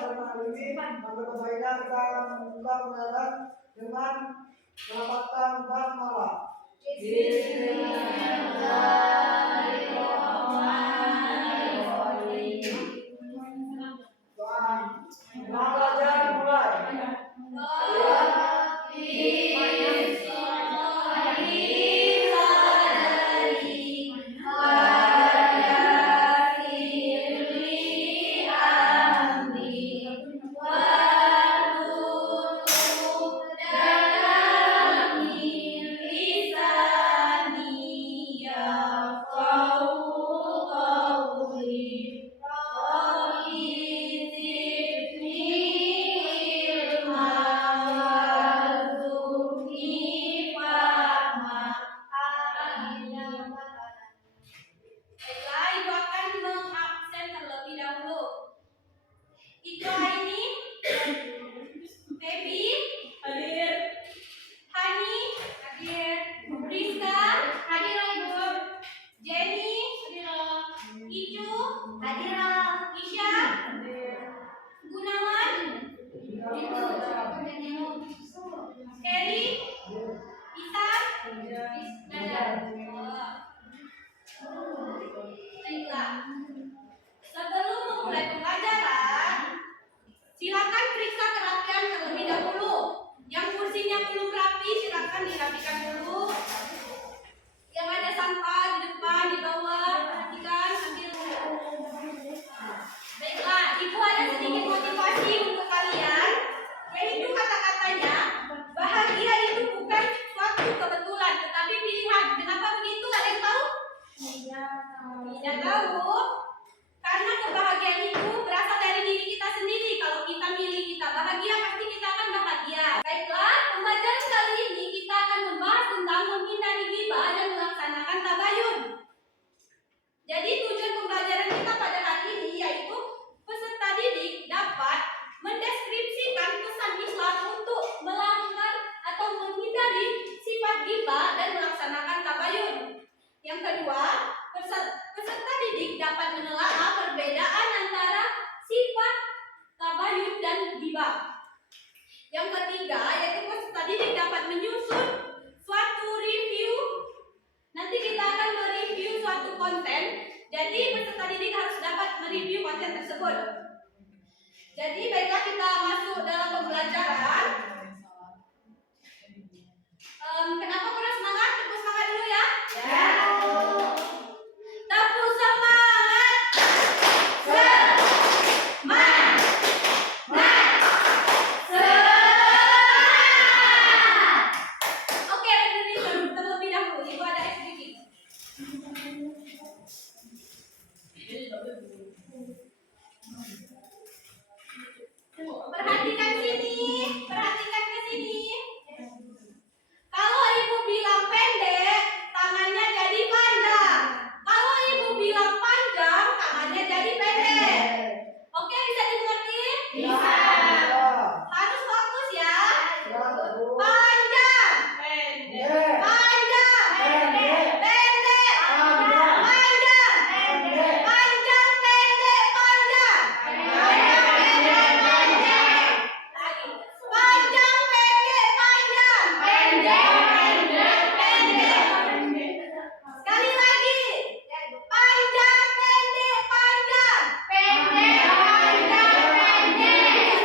pada hari ini, maka baiknya kita membuka pelajaran dengan melafalkan basmalah. Belajar mulai. Sebelum memulai pembelajaran, silakan periksa kerapian terlebih dahulu. Yang kursinya belum rapi, silakan dirapikan dulu. Yang ada sampah di depan, di bawah, perhatikan sambil. Baiklah, Ibu ada sedikit motivasi untuk kalian, yaitu kata-katanya, bahagia itu bukan suatu kebetulan, tetapi pilihan. Kenapa begitu? Ada yang tahu? Tidak tahu. Karena kebahagiaan itu berasal dari diri kita sendiri. Kalau kita milih kita bahagia, pasti kita akan bahagia. Baiklah, pembelajaran kali ini kita akan membahas tentang menghindari ghibah dan melaksanakan tabayun. Jadi tujuan pembelajaran kita pada hari ini yaitu peserta didik dapat mendeskripsikan pesan Islam untuk melanggar atau menghindari sifat ghibah dan melaksanakan tabayun. Yang kedua, peserta didik dapat menelaah perbedaan antara sifat tabayun dan ghibah. Yang ketiga, yaitu peserta didik dapat menyusun suatu review. Nanti kita akan mereview suatu konten. Jadi peserta didik harus dapat mereview konten tersebut. Jadi baiklah kita masuk dalam pembelajaran. Kenapa kurang semangat? Tepuk semangat dulu ya. Ya. Tepuk semangat. Semangat. Oke, berdiri terlebih dahulu. Ibu ada sedikit. Perhatikan sini, perhatikan ke sini. Kalau ibu bilang pendek, tangannya jadi panjang. Kalau ibu bilang panjang, tangannya jadi pendek. Oke, bisa dimengerti? Bisa. Harus fokus ya. Panjang, pendek, panjang, pendek, pendek, panjang, panjang, pendek, panjang, pendek, panjang, panjang, pendek, panjang. Lagi. Panjang, pendek, panjang, pendek, pendek, pendek. Sekali lagi. Panjang, pendek, panjang, pendek, panjang, pendek.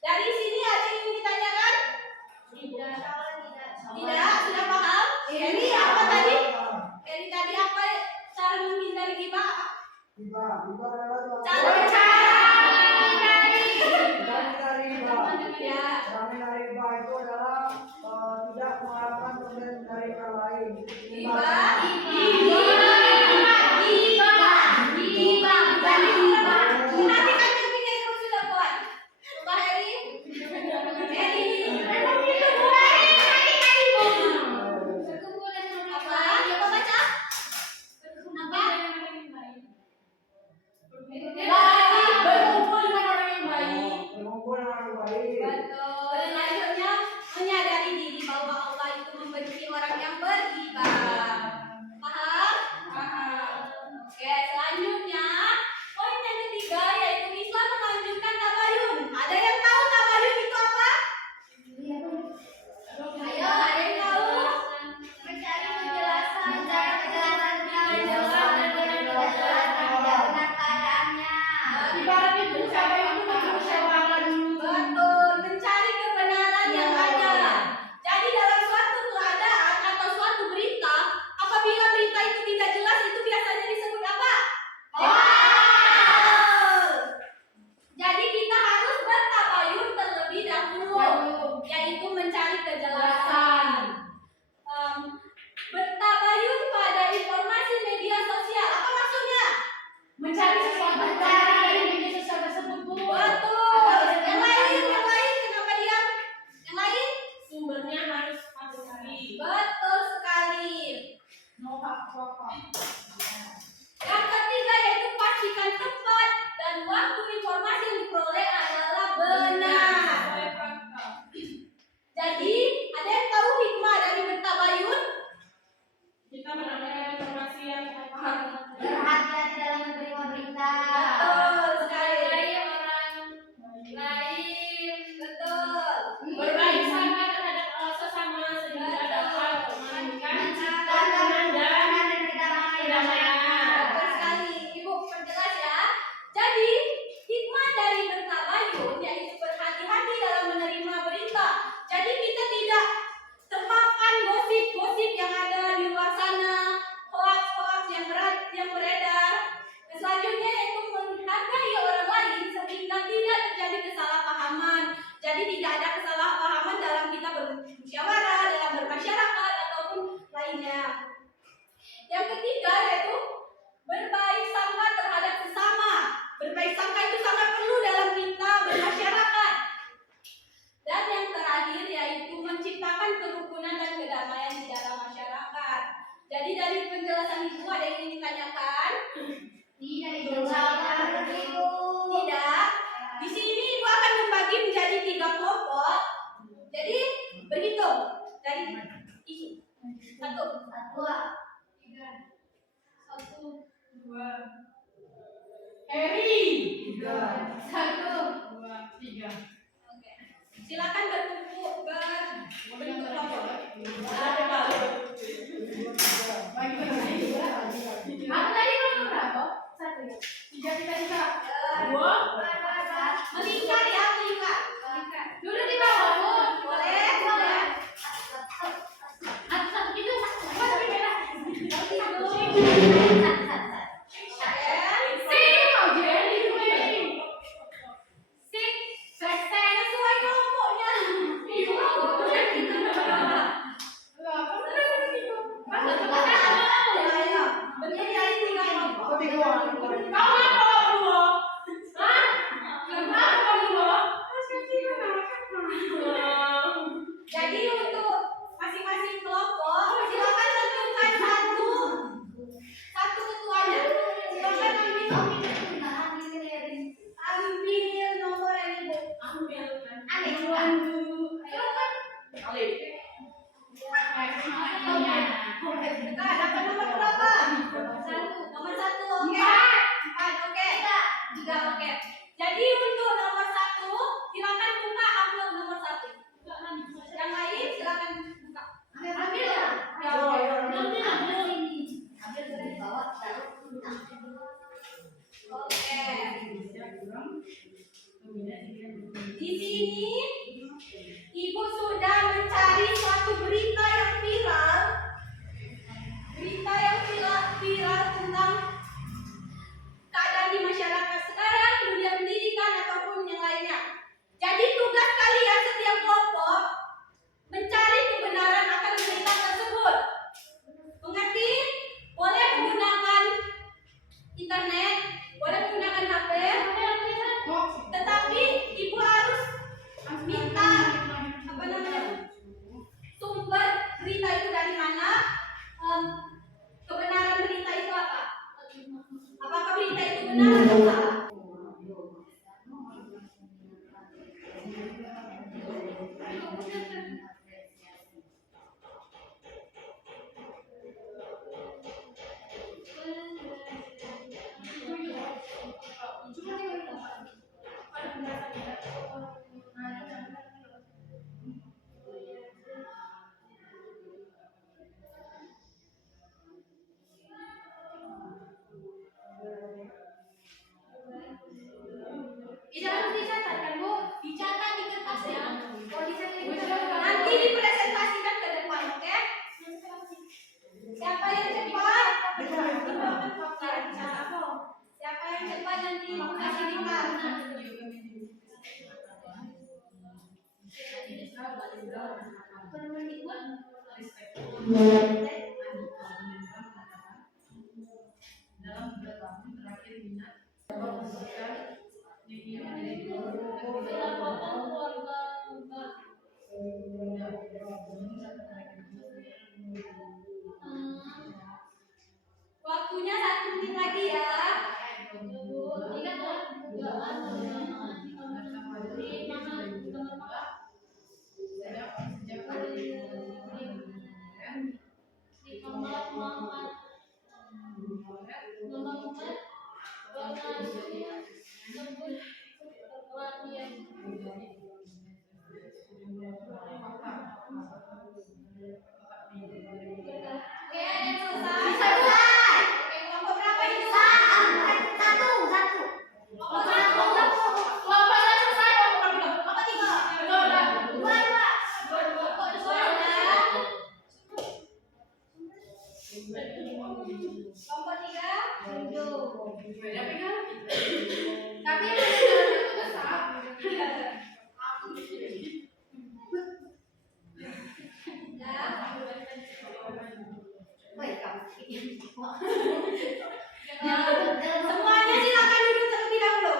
Dari sini ada yang ingin ditanyakan? Tidak. Tidak, sudah paham? Eri apa tadi? Eri tadi apa cara menghindari ghibah? Riba adalah Cara menghindari riba. ya. Cara menghindari riba itu adalah tidak mengharapkan pemberian dari orang lain. Nanti kan kepingin kamu sudah kuat. Mbak Eri. Apa baca? Berkumpul dengan orang baik. Betul. Selanjutnya menyadari diri bahwa Allah itu membenci orang yang berghibah. Paham? Paham. Oke, selanjutnya poin yang ketiga yaitu Islam menganjurkan tabayun. Ada yang tahu tabayun itu apa? Ayo, ada yang tahu? Mencari penjelasan cara kejelasan yang jelas dan tidak jelas tidak benar keadaannya. Betul, mencari kebenaran yang ada. Jadi dalam suatu keadaan atau suatu berita, apabila berita itu tidak jelas, itu biasanya disebut apa? Hoax. Jadi kita harus bertabayun terlebih dahulu, yaitu mencari kejelasan. Bertabayun pada informasi media sosial. Apa maksudnya? Mencari sesuatu dari media sosial tersebut, Bu. Betul. Yang lain, kenapa diam? Yang lain? Sumbernya harus pasti. Betul sekali. Yang ketiga yaitu pastikan tempat dan waktu informasi yang diperoleh adalah benar. Jadi, ada yang tahu hikmah dari bertabayun? Kita mendapatkan informasi yang tepat. Berhati-hati dalam menerima berita. Betul sekali. Dari orang lain. Betul. Berbaik sangka terhadap sesama sehingga dapat memainkan ketenangan dan kedamaian. Betul sekali. Ibu perjelas ya. Jadi, hikmah dari bertabayun yaitu berhati-hati dalam menerima berita. Jadi kita tidak termakan gosip-gosip yang ada di luar sana, hoax-hoax yang beredar. Selanjutnya yaitu menghargai orang lain sehingga tidak terjadi kesalahpahaman. Jadi tidak ada kesalahpahaman dalam kita bermusyawarah, dalam bermasyarakat ataupun lainnya. Yang ketiga yaitu berbaik sangka terhadap sesama. Berbaik sangka itu sangat perlu dalam kita bermasyarakat. Dan yang terakhir yaitu menciptakan kerukunan dan kedamaian di dalam masyarakat. Jadi dari penjelasan itu ada yang ingin ditanyakan? Tidak dijawab Ibu. Tidak. Di sini Ibu akan membagi menjadi 3 kelompok. Jadi berhitung dari isu. 1, 2, 2. Heri. 1. 3. Oke. Silakan berbentuk kelompok. Aku tadi belum berapa? 1 ya. 3. 2. Melingkar ya, melingkar. Duduk di bawah, Bu. Boleh. Satu itu tapi beda. Sesuai kelompoknya. Ya. Bentuk dari 3 kelompok. Ketiga. Kamu apa dua? Hah? Kenapa Di sini Ibu sudah mencari suatu berita yang viral. Berita yang viral tentang keadaan di masyarakat sekarang, dunia pendidikan ataupun yang lainnya. Jadi tugas kalian setiap kelompok mencari kebenaran akan berita tersebut. Mengerti? Boleh menggunakan internet, boleh menggunakan HP, tetapi ibu harus minta sumber berita itu dari mana, kebenaran berita itu apa, apakah berita itu benar atau salah. Jangan dicatat kan Bu? Dicatat di kertas ya. Nanti dipresentasikan ke depan, oke? Siapa yang cepat? Siapa yang cepat nanti kasih lingkar. Dalam beberapa tahun terakhir minat Waktunya 1 menit lagi ya. Oke, ada yang selesai? Oke, kelompok berapa itu? Kelompok satu. Kelompok satu selesai. Kelompok tiga. Dua. Kelompok dua ada. Kelompok tiga. Tapi yang itu besar. Semuanya silakan duduk terlebih dahulu.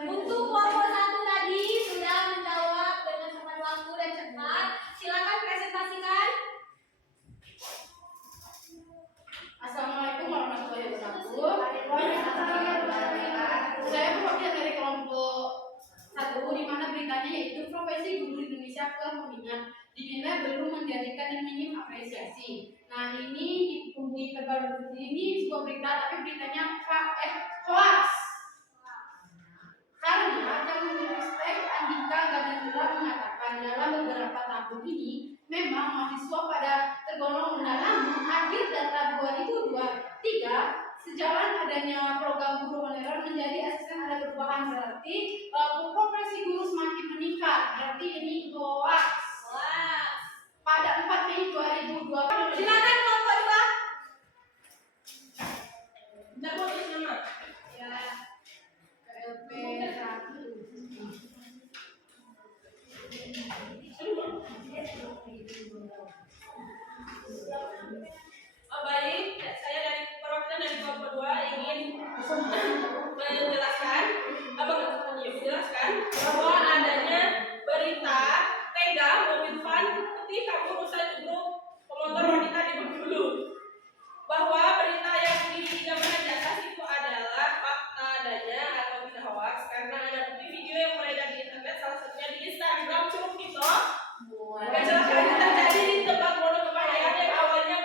Untuk kelompok satu tadi sudah menjawab dengan tepat waktu dan cepat. Silakan presentasikan. Assalamualaikum warahmatullahi wabarakatuh. Saya perwakilan dari kelompok 1 di mana beritanya yaitu profesi guru Indonesia telah mengingat dinilai belum menjadikan dan minim apresiasi. Nah ini terbaru ini sebuah berita tapi beritanya hoax. Karena Kemenristek Andika Ganendra mengatakan dalam beberapa tahun ini memang mahasiswa pada tergolong rendah, namun akhir data 2023 sejalan adanya program guru honorer menjadi asisten ada perubahan, berarti profesi guru semakin meningkat. Berarti ini hoax. Pada 4 Mei 2020 Silakan kelompok dua. Tidak boleh nama. Ya. KLP 1. Baik, saya dari perwakilan dari kelompok 2 ingin menjelaskan bahwa adanya berita tega mobil van putih kabur usai tubruk pemotor wanita di Bengkulu. Bahwa berita yang digambarkan di atas itu adalah fakta adanya atau tidak hoax karena ada bukti video yang beredar di internet, salah satunya di Instagram Curug Kito. Kecelakaan itu terjadi di tempat Mono Kebayan yang awalnya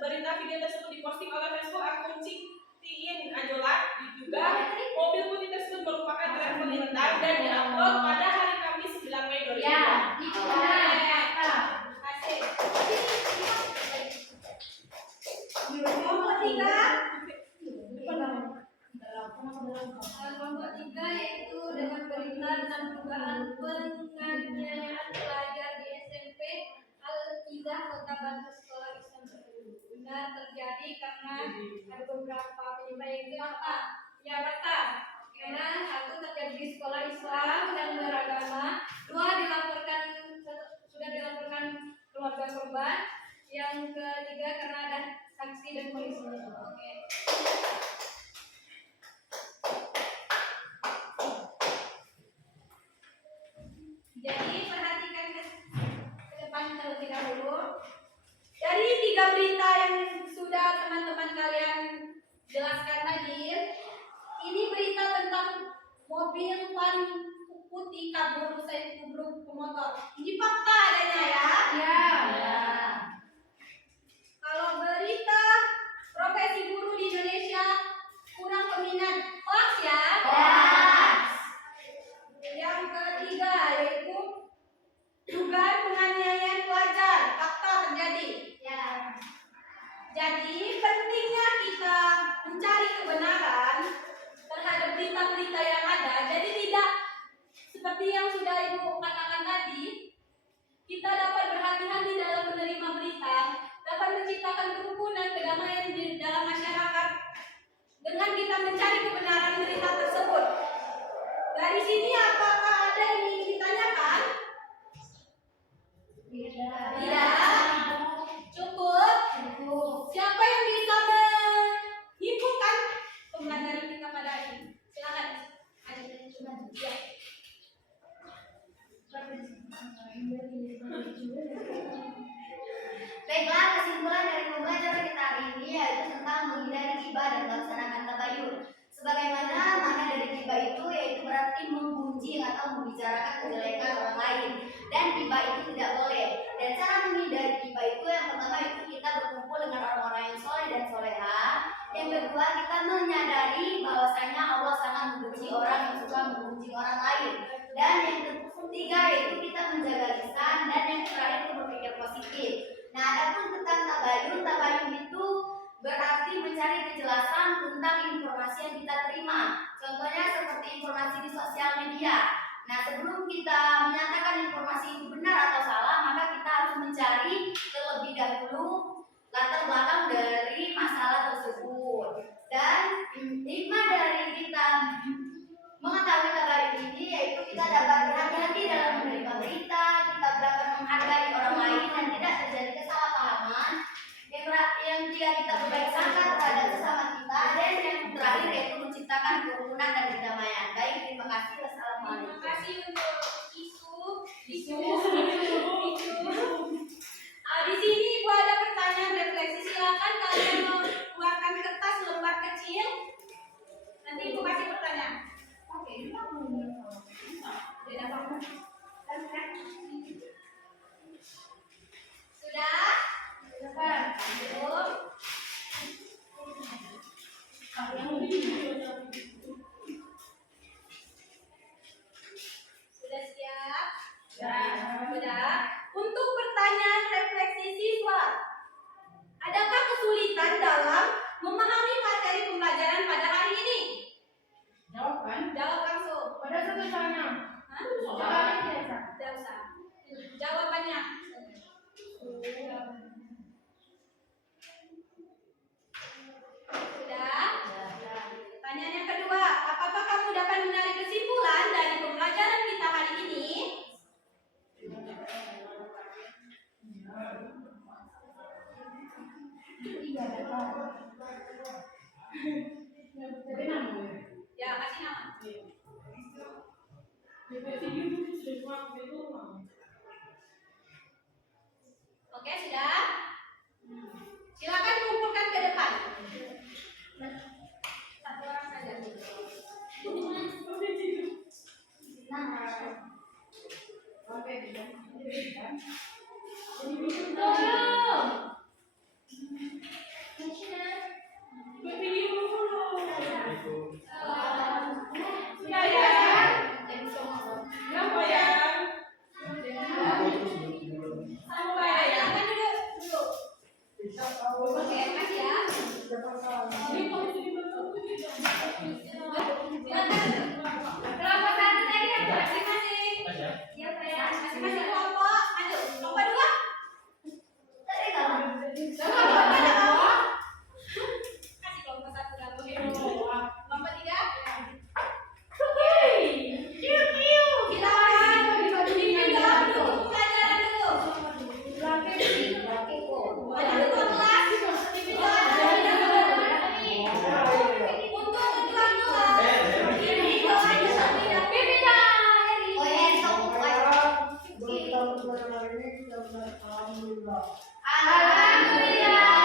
berita video tersebut diposting oleh Facebook akun Cik Tiin Ajola di bangsa sekolah Islam tersebut benar terjadi karena ada beberapa penyebab yang apa? Ya betul. Karena satu terjadi di sekolah Islam dan beragama, dua sudah dilaporkan keluarga korban, yang ketiga karena ada saksi dan polisi. Oke. Jadi perhatikan ke depan terlebih dahulu. Dari 3 berita yang sudah teman-teman kalian jelaskan tadi, ini berita tentang mobil van putih kabur usai tubruk pemotor. Ini fakta adanya ya. Ya. Kalau berita profesi guru di Indonesia kurang peminat, hoax ya. Yang ketiga yaitu dugaan penganiayaan pelajar, fakta terjadi. Jadi pentingnya kita mencari kebenaran terhadap berita-berita yang ada. Jadi tidak seperti yang sudah Ibu katakan tadi, kita dapat berhati-hati dalam menerima berita, dapat menciptakan kerukunan, kedamaian di dalam masyarakat dengan kita mencari kebenaran berita tersebut. Dari sini apakah ada yang ingin ditanyakan? Tidak. Cukup. Siapa yang bisa menyimpulkan pembelajaran kita pada hari ini? Silakan. Ya. Baiklah, kesimpulan dari pembelajaran kita hari ini yaitu tentang menghindari gibah dan melaksanakan tabayun. Sebagaimana makna dari gibah itu yaitu berarti menggunjing atau membicarakan kejelekan orang lain, dan gibah itu tidak boleh. Dan cara menghindari gibah itu yang pertama itu kita berkumpul dengan orang-orang yang soleh dan soleha. Yang kedua kita menyadari bahwasanya Allah sangat membenci orang yang suka menggunjing orang lain. Dan yang ketiga yaitu kita menjaga lisan, dan yang terakhir itu berpikir positif. Nah, adapun tentang tabayun itu berarti mencari kejelasan tentang informasi yang kita terima. Contohnya seperti informasi di sosial media. Nah, sebelum kita menyatakan informasi itu benar atau salah, maka kita harus mencari terlebih dahulu latar belakang dari masalah tersebut. Dan hikmah dari kita mengetahui tabayun ini yaitu kita dapat berhati-hati dalam menerima berita, kita dapat menghargai orang lain dan tidak terjadi kesalahpahaman. Yang tidak kita berbaik sangka terhadap sesama kita, dan yang terakhir yaitu menciptakan kerukunan dan kedamaian. Baik, terima kasih. Wassalamualaikum. Terima kasih untuk isu. Di sini Ibu ada pertanyaan refleksi. Silakan kalian mengeluarkan kertas lembar kecil. Nanti Ibu kasih pertanyaan. Oke, Tidak apa-apa. Sudah? Belum? Sudah siap? Sudah. Untuk pertanyaan refleksi siswa, adakah kesulitan dalam memahami materi pembelajaran pada hari ini? Jawaban. Jawab langsung. Pada satu tanya. Hah? Jawabannya biasa. Tidak usah. Jawabannya. Sudah? Pertanyaan yang kedua, apakah kamu dapat menarik kesimpulan dari pembelajaran kita hari ini? Ya, kasih nama. Oke, sudah? Silakan kumpulkan ke depan. Satu orang saja. Oke. ini kita benar alhamdulillah. Alhamdulillah.